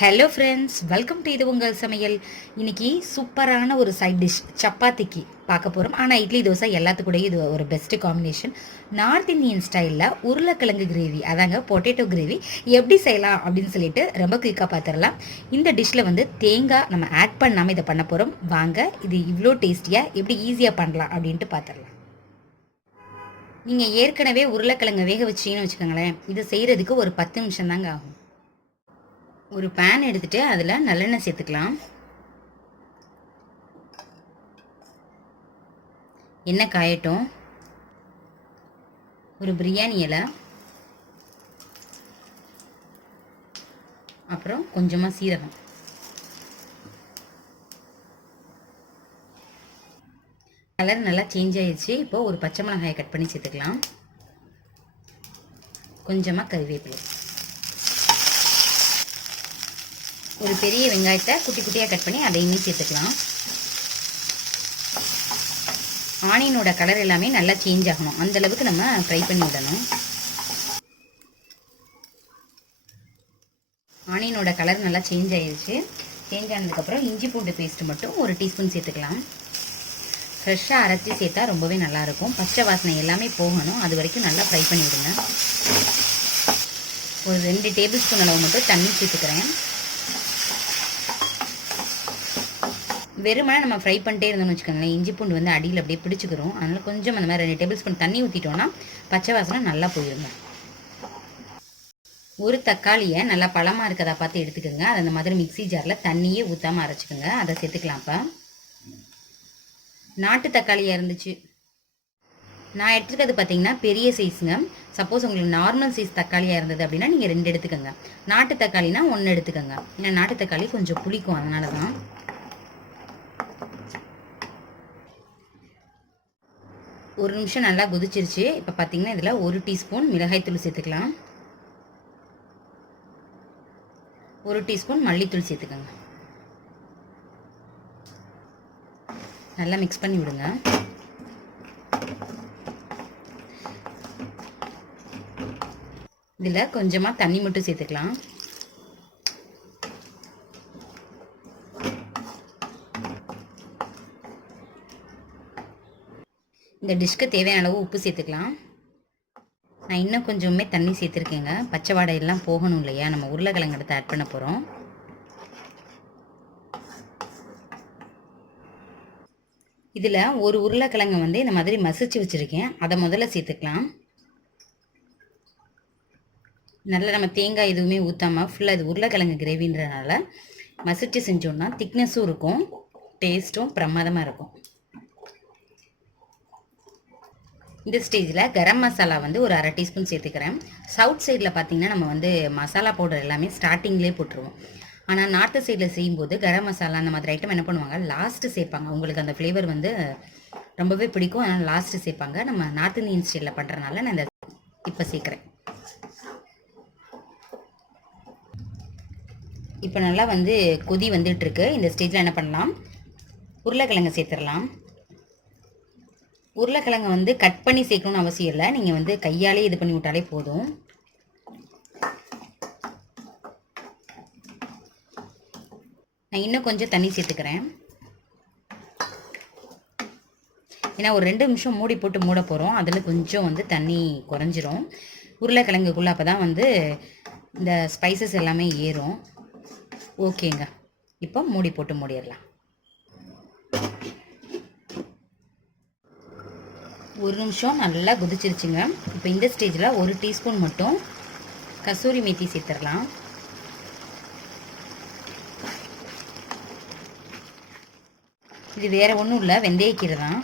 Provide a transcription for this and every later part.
Hello friends, welcome to இது உங்கள் சமையல். இன்னைக்கு சூப்பரான ஒரு சைட் டிஷ் சப்பாத்திக்கு பார்க்க போகிறோம். ஆனால் இட்லி தோசை எல்லாத்துக்கூடயும் இது ஒரு பெஸ்ட்டு காம்பினேஷன். நார்த் இந்தியன் ஸ்டைலில் உருளைக்கிழங்கு கிரேவி, அதாங்க பொட்டேட்டோ கிரேவி எப்படி செய்யலாம் அப்படின்னு சொல்லிட்டு ரொம்ப குயிக்காக பார்த்துடலாம். இந்த டிஷ்ஷில் வந்து தேங்காய் நம்ம ஆட் பண்ணாமல் இதை பண்ண போகிறோம். வாங்க இது இவ்வளோ டேஸ்டியாக எப்படி ஈஸியாக பண்ணலாம் அப்படின்ட்டு பார்த்துடலாம். நீங்கள் ஏற்கனவே உருளைக்கிழங்கு வேக வச்சிங்கன்னு வச்சுக்கோங்களேன், இது செய்கிறதுக்கு ஒரு 10 நிமிஷம் தாங்க ஆகும். ஒரு பேன் எடுத்துட்டு அதில் நல்லெண்ணெய் சேர்த்துக்கலாம். எண்ணெய் காயட்டும். ஒரு பிரியாணி இலை, அப்புறம் கொஞ்சமாக சீரகம், கலர் நல்லா சேஞ்ச் ஆயிடுச்சு. இப்போ ஒரு பச்சை மிளகாயை கட் பண்ணி சேர்த்துக்கலாம். கொஞ்சமாக கறிவேப்பிலை, ஒரு பெரிய வெங்காயத்தை குட்டி குட்டியாக கட் பண்ணி அதையுமே சேர்த்துக்கலாம். ஆனியனோட கலர் எல்லாமே நல்லா சேஞ்ச் ஆகணும், அந்தளவுக்கு நம்ம ஃப்ரை பண்ணி விடணும். ஆனியனோட கலர் நல்லா சேஞ்ச் ஆகிடுச்சு. சேஞ்ச் ஆனதுக்கப்புறம் இஞ்சி பூண்டு பேஸ்ட்டு மட்டும் ஒரு டீஸ்பூன் சேர்த்துக்கலாம். ஃப்ரெஷ்ஷாக அரைச்சி சேர்த்தா ரொம்பவே நல்லாயிருக்கும். பச்சை வாசனை எல்லாமே போகணும், அது வரைக்கும் நல்லா ஃப்ரை பண்ணி விடுங்க. ஒரு 2 டேபிள் ஸ்பூன் அளவு மட்டும் தண்ணி சேர்த்துக்கிறேன். வெறுமனே நம்ம ஃப்ரை பண்ணிட்டே இருந்தோம்னு வச்சுக்கோங்களேன், இஞ்சி பூண்டு வந்து அடியில் அப்படியே பிடிச்சிக்கிறோம். அதனால் கொஞ்சம் அந்த மாதிரி 2 டேபிள் ஸ்பூன் தண்ணி ஊற்றிட்டோன்னா பச்சை வாசனை நல்லா போயிடுங்க. ஒரு தக்காளியை நல்லா பழமாக இருக்கதா பார்த்து எடுத்துக்கோங்க. அதை அந்த மாதிரி மிக்சி ஜாரில் தண்ணியே ஊற்றாமல் அரைச்சிக்கோங்க. அதை சேர்த்துக்கலாம். இப்போ நாட்டு தக்காளியாக இருந்துச்சு, நான் எடுத்துக்கிறது பார்த்தீங்கன்னா பெரிய சைஸுங்க. சப்போஸ் உங்களுக்கு நார்மல் சைஸ் தக்காளியாக இருந்தது அப்படின்னா நீங்கள் 2 எடுத்துக்கோங்க. நாட்டு தக்காளினா 1 எடுத்துக்கோங்க. ஏன்னா நாட்டு தக்காளி கொஞ்சம் புளிக்கும், அதனால தான். ஒரு நிமிஷம் நல்லா கொதிச்சிருச்சு. இப்போ பார்த்தீங்கன்னா இதில் 1 டீஸ்பூன் மிளகாய்த்தூள் சேர்த்துக்கலாம். 1 டீஸ்பூன் மல்லித்தூள் சேர்த்துக்கோங்க. நல்லா மிக்ஸ் பண்ணி விடுங்க. இதில் கொஞ்சமாக தண்ணி மட்டும் சேர்த்துக்கலாம். இந்த டிஷ்க்கு தேவையான அளவு உப்பு சேர்த்துக்கலாம். நான் இன்னும் கொஞ்சமே தண்ணி சேர்த்துருக்கேங்க. பச்சை வாடையெல்லாம் போகணும் இல்லையா, நம்ம உருளைக்கிழங்கு எடுத்து ஆட் பண்ண போகிறோம். இதில் ஒரு உருளைக்கிழங்கு வந்து இந்த மாதிரி மசிச்சு வச்சுருக்கேன், அதை முதல்ல சேர்த்துக்கலாம். நல்லா நம்ம தேங்காய் எதுவுமே ஊற்றாமல் ஃபுல்லாக இது உருளைக்கிழங்கு கிரேவின்றனால மசிச்சு செஞ்சோன்னா திக்னஸும் இருக்கும், டேஸ்ட்டும் பிரமாதமாக இருக்கும். இந்த ஸ்டேஜில் கரம் மசாலா வந்து ஒரு 1/2 டீஸ்பூன் சேர்த்துக்கிறேன். சவுத் சைடில் பார்த்திங்கன்னா நம்ம வந்து மசாலா பவுடர் எல்லாமே ஸ்டார்டிங்லேயே போட்டுருவோம். ஆனால் நார்த்து சைடில் செய்யும்போது கரம் மசாலா அந்த மாதிரி ஐட்டம் என்ன பண்ணுவாங்க, லாஸ்ட்டு சேர்ப்பாங்க. உங்களுக்கு அந்த ஃப்ளேவர் வந்து ரொம்பவே பிடிக்கும், அதனால் லாஸ்ட்டு சேர்ப்பாங்க. நம்ம நார்த் இந்தியன் ஸ்டைலில் பண்ணுறதுனால நான் இந்த இப்போ சேர்க்குறேன். இப்போ நல்லா வந்து கொதி வந்துட்டுருக்கு. இந்த ஸ்டேஜில் என்ன பண்ணலாம், உருளைக்கிழங்கு சேர்த்துடலாம். உருளைக்கிழங்கு வந்து கட் பண்ணி சேர்க்கணும்னு அவசியம் இல்லை, நீங்கள் வந்து கையாலே இது பண்ணி விட்டாலே போதும். நான் இன்னும் கொஞ்சம் தண்ணி சேர்த்துக்கிறேன். ஏன்னா ஒரு 2 நிமிஷம் மூடி போட்டு மூட போகிறோம், அதில் கொஞ்சம் வந்து தண்ணி குறைஞ்சிரும். உருளைக்கிழங்குக்குள்ளே அப்போ தான் வந்து இந்த ஸ்பைசஸ் எல்லாமே ஏறும். ஓகேங்க, இப்போ மூடி போட்டு மூடிடலாம். 1 நிமிஷம் நல்லா கொதிச்சிருச்சுங்க. இப்போ இந்த ஸ்டேஜில் 1 டீஸ்பூன் மட்டும் கசூரி மேத்தி சேர்த்துடலாம். இது வேறு ஒன்றும் இல்லை, வெந்தயக்கீரை தான்.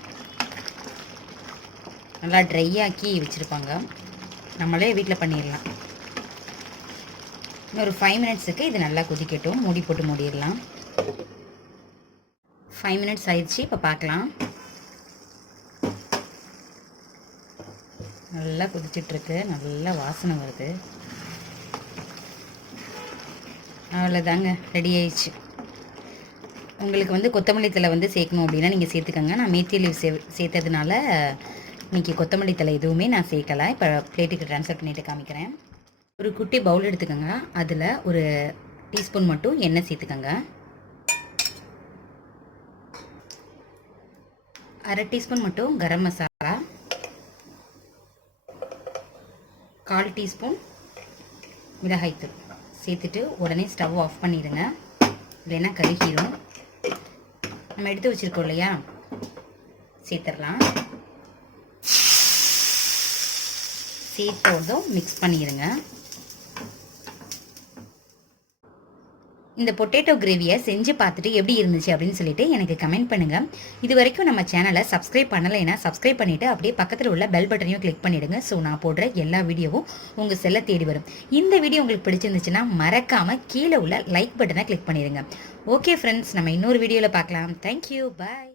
நல்லா ட்ரை ஆக்கி வச்சுருப்பாங்க, நம்மளே வீட்டில் பண்ணிடலாம். இன்னொரு 5 மினிட்ஸுக்கு இது நல்லா கொதிக்கட்டும். மூடி போட்டு மூடிடலாம். 5 மினிட்ஸ் ஆயிடுச்சு. இப்போ பார்க்கலாம். நல்லா கொதிச்சிட்ருக்கு, நல்லா வாசனை வருது. அவ்வளோதாங்க, ரெடி ஆயிடுச்சு. உங்களுக்கு வந்து கொத்தமல்லி தழை வந்து சேர்க்கணும் அப்படின்னா நீங்கள் சேர்த்துக்கோங்க. நான் மேத்தி லீவ் சேர்த்ததுனால இன்றைக்கி கொத்தமல்லி தழை எதுவுமே நான் சேர்க்கலை. இப்போ பிளேட்டுக்கு ட்ரான்ஸ்ஃபர் பண்ணிவிட்டு காமிக்கிறேன். ஒரு குட்டி பவுல் எடுத்துக்கோங்க. அதில் ஒரு டீஸ்பூன் மட்டும் எண்ணெய் சேர்த்துக்கோங்க. 1/2 டீஸ்பூன் மட்டும் கரம் மசாலா, 1/4 டீஸ்பூன் மிளகாய்த்தூள் சேர்த்துட்டு உடனே ஸ்டவ் ஆஃப் பண்ணிடுங்க, இல்லைன்னா கருகிடும். நம்ம எடுத்து வச்சுருக்கோம் இல்லையா, சேர்த்துடலாம். சேர்த்ததும் மிக்ஸ் பண்ணிடுங்க. இந்த பொட்டேட்டோ கிரேவியை செஞ்சு பார்த்துட்டு எப்படி இருந்துச்சு அப்படின்னு சொல்லிட்டு எனக்கு கமெண்ட் பண்ணுங்கள். இது வரைக்கும் நம்ம சேனலை சப்ஸ்கிரைப் பண்ணலைன்னா சப்ஸ்கிரைப் பண்ணிவிட்டு அப்படியே பக்கத்தில் உள்ள பெல் பட்டனையும் கிளிக் பண்ணிவிடுங்க. ஸோ நான் போடுற எல்லா வீடியோவும் உங்கள் செல்லை தேடி வரும். இந்த வீடியோ உங்களுக்கு பிடிச்சிருந்துச்சுன்னா மறக்காமல் கீழே உள்ள லைக் பட்டனை கிளிக் பண்ணிடுங்க. ஓகே ஃப்ரெண்ட்ஸ், நம்ம இன்னொரு வீடியோவில் பார்க்கலாம். தேங்க்யூ, பாய்.